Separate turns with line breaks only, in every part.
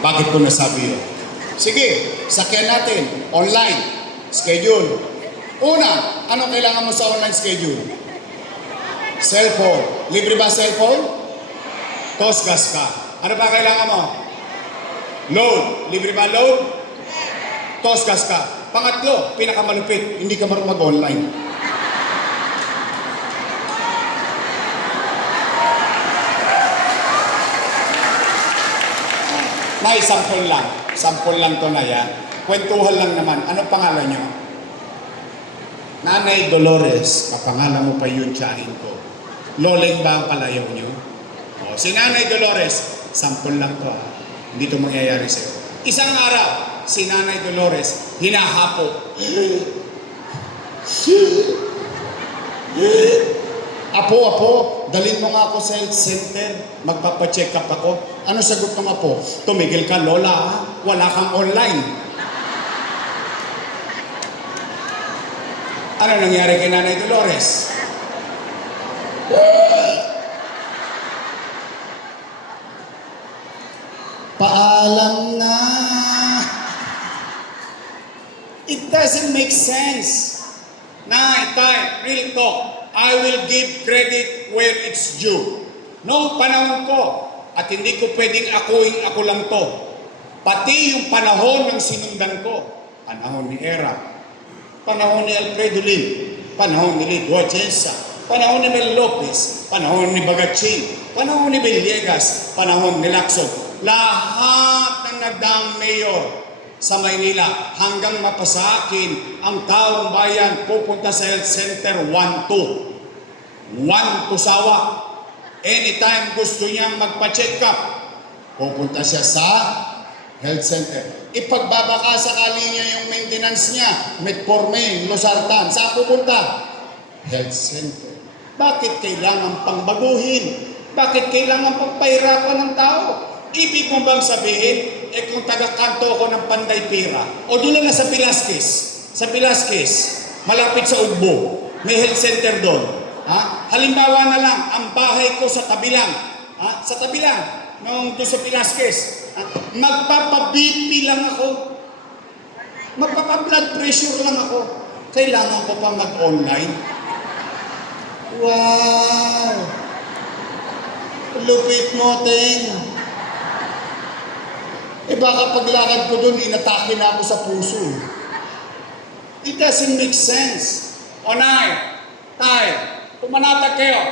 Bakit ko nasabi yun? Sige, sakyan natin. Online. Schedule. Una, ano kailangan mo sa online schedule? Cellphone. Libre ba cellphone? Tosgas ka. Ano pa kailangan mo? Load. Libre ba load? Tosgas ka. Pangatlo, pinakamalupit, hindi ka marunong mag-online. Nay, sampol lang. Sampol lang to na yan. Kwentuhan lang naman. Ano pangalan nyo? Nanay Dolores. Kapangalan mo pa yun, tiyahin ko. Loleng ba ang palayaw nyo? O, si Nanay Dolores, sampol lang to ha. Hindi to mangyayari sa'yo. Isang araw, si Nanay Dolores, hinahapo. Apo, apo, dalhin mo nga ako sa health center. Magpapacheck up ako. Ano sagot ng apo? Tumigil ka, Lola, ha? Wala kang online. Ano nangyari kay Nanay Dolores? Paalam na. It doesn't make sense. Nay, tay, real talk. I will give credit where it's due. Noong panahon ko, at hindi ko pwedeng akuin ako lang to, pati yung panahon ng sinundan ko, panahon ni Era, panahon ni Alfredo Lim, panahon ni Lid Wachensa, panahon ni Mel Lopez, panahon ni Bagaching, panahon ni Villegas, panahon ni Lacson, lahat ng nagdaang mayor sa Maynila hanggang mapasa akin ang taong bayan pupunta sa health center 1-2. 1 Tusawa. Anytime gusto niyang magpa-check up, pupunta siya sa health center. Ipagbabaka sakali niya yung maintenance niya, Metformin, Losartan, saan pupunta? Health center. Bakit kailangan pang baguhin? Bakit kailangan pang ng tao? Ibig mo bang sabihin, eh kung taga-kanto ako ng Panday Pira, o doon na sa Pilasquez, sa Pilasquez, malapit sa Ugbo, may health center doon. Ha? Halimbawa na lang, ang bahay ko sa tabi lang, ha? sa tabi lang, nung doon sa Pilasquez, ha? magpapa-BP lang ako, magpapa-blood pressure lang ako, kailangan ko pa mag-online. Wow! Lupit mo, Teng. Eh baka paglakad ko doon, inatake na ako sa puso. It doesn't make sense. O nay, tay, pumanatag kayo.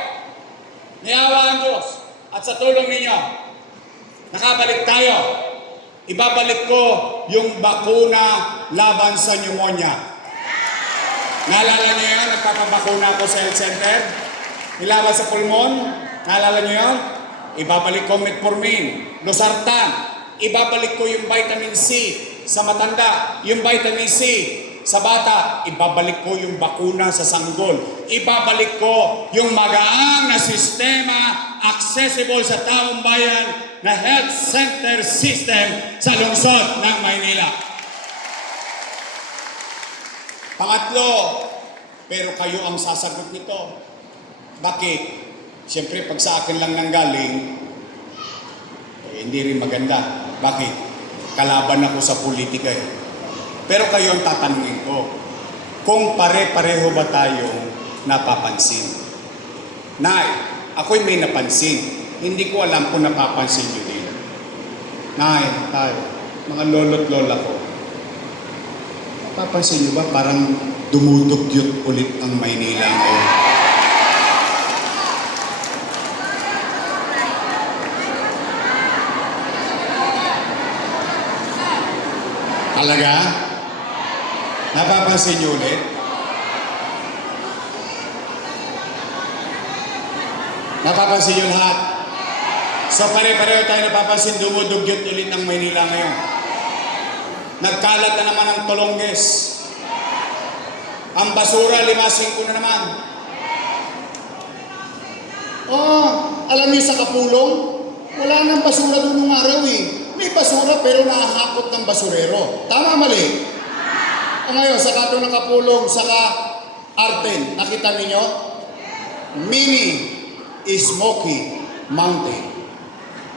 Niyawa ang Diyos. At sa tulong ninyo, nakabalik tayo. Ibabalik ko yung bakuna laban sa pneumonia. Naalala niyo yun? Nagpapabakuna ako sa health center. Nilaban sa pulmon. Naalala niyo yun? Ibabalik ko metformin, losartan. Ibabalik ko yung vitamin C sa matanda. Yung vitamin C sa bata. Ibabalik ko yung bakuna sa sanggol. Ibabalik ko yung magaang na sistema accessible sa taong bayan na health center system sa lungsod ng Maynila. Pangatlo, pero kayo ang sasagot nito. Bakit? Siyempre, pag sa akin lang nanggaling, eh, hindi rin maganda. Bakit? Kalaban ako sa politika eh. Pero kayo ang tatanungin ko, kung pare-pareho ba tayong napapansin? Nay, ako'y may napansin. Hindi ko alam kung napapansin nyo din. Nay, tayo, mga lolo't lola ko, Napapansin niyo ba parang dumudugyot ulit ang Maynila ngayon? Talaga? Napapansin niyo ulit? Napapansin niyo lahat? So pare-pareho tayo napapansin dumudugyot ulit ang Maynila ngayon. Nagkalat na naman ang tolongges. Ang basura, limasing ko na naman. Oh, alam niyo sa Kapulong, wala nang basura doon nung araw eh. May basura pero nahahakot ng basurero. Tama mali? Ngayon, sa kato ng Kapulong, saka Arten, nakita ninyo? Mini Smoky Mountain.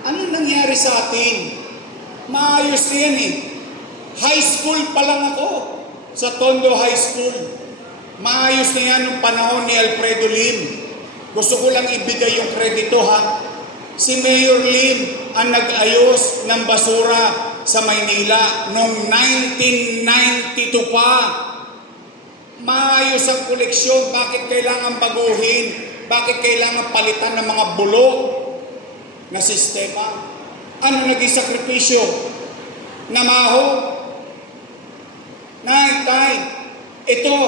Ano nangyari sa atin? Maayos na yan eh. High school pa lang ako. Sa Tondo High School. Maayos na yan nung panahon ni Alfredo Lim. Gusto ko lang ibigay yung kredito ha. Si Mayor Lim ang nag-ayos ng basura sa Maynila noong 1992 pa. Maayos ang koleksyon. Bakit kailangan baguhin? Bakit kailangan palitan ng mga bulok na sistema? Ano naging sakripisyo? Namaho? Nay, tay, ito,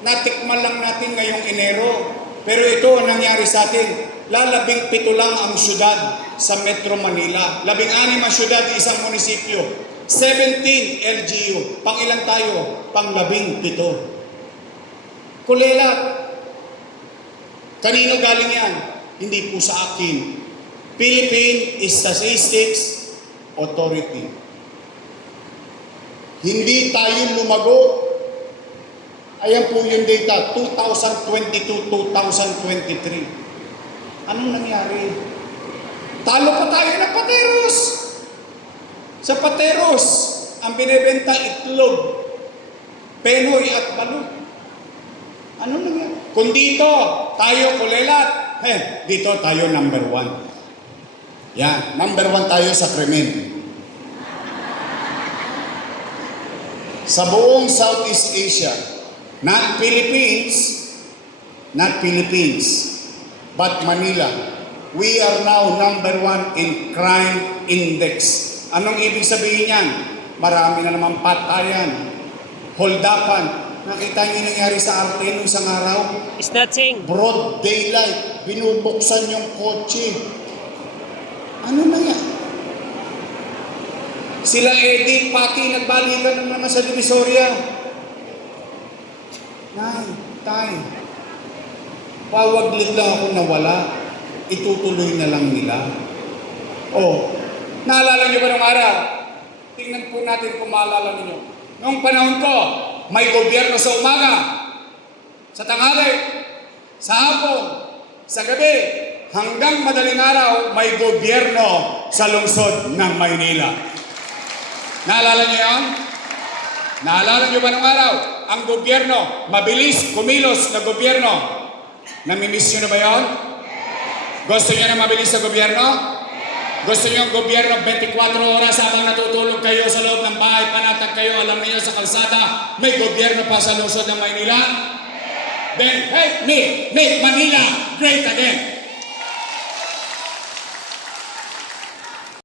natikman lang natin ngayong Enero. Pero ito ang nangyari sa atin. Lalabing pito lang ang syudad sa Metro Manila. Labing anim ang syudad, isang munisipyo. 17 LGU. Pang ilan tayo? Pang labing pito. Kulela. Kanino galing yan? Hindi po sa akin. Philippine Statistics Authority. Hindi tayo lumago. Ayan po yung data, 2022-2023. Anong nangyari? Talo pa tayo ng Pateros. Sa Pateros, ang binibenta itlog, penoy at balut. Ano nangyari? Kung dito, tayo kulelat, eh, dito tayo number one. Yan, number one tayo sa krimen. Sa buong Southeast Asia, not Philippines, not Philippines, but Manila, we are now number one in crime index. Anong ibig sabihin yan? Marami na naman patayan, holdapan. Nakita niyo nangyari sa Arte nung isang araw?
Snatching.
Broad daylight, binubuksan yung kotse. Ano na yan? Sila Eddie, pati nagbalikan na naman sa Divisoria. Nay, tay, pawaglit lang ako nawala. Itutuloy na lang nila. Oh, naalala niyo ba nung araw? Tingnan po natin kung maalala niyo. Noong panahon ko, may gobyerno sa umaga, sa tanghali, sa hapon, sa gabi, hanggang madaling araw, may gobyerno sa lungsod ng Maynila. Naalala niyo yun? Naalala niyo ba nung araw? Ang gobyerno, mabilis, kumilos na gobyerno. Namimiss niyo na ba yun? Gusto niyo na mabilis sa gobyerno? Gusto niyo ang gobyerno 24 oras habang natutulog kayo sa loob ng bahay, panatag kayo, alam niyo sa kalsada, may gobyerno pa sa lungsod ng Maynila? Then, hey, make, make Manila great again.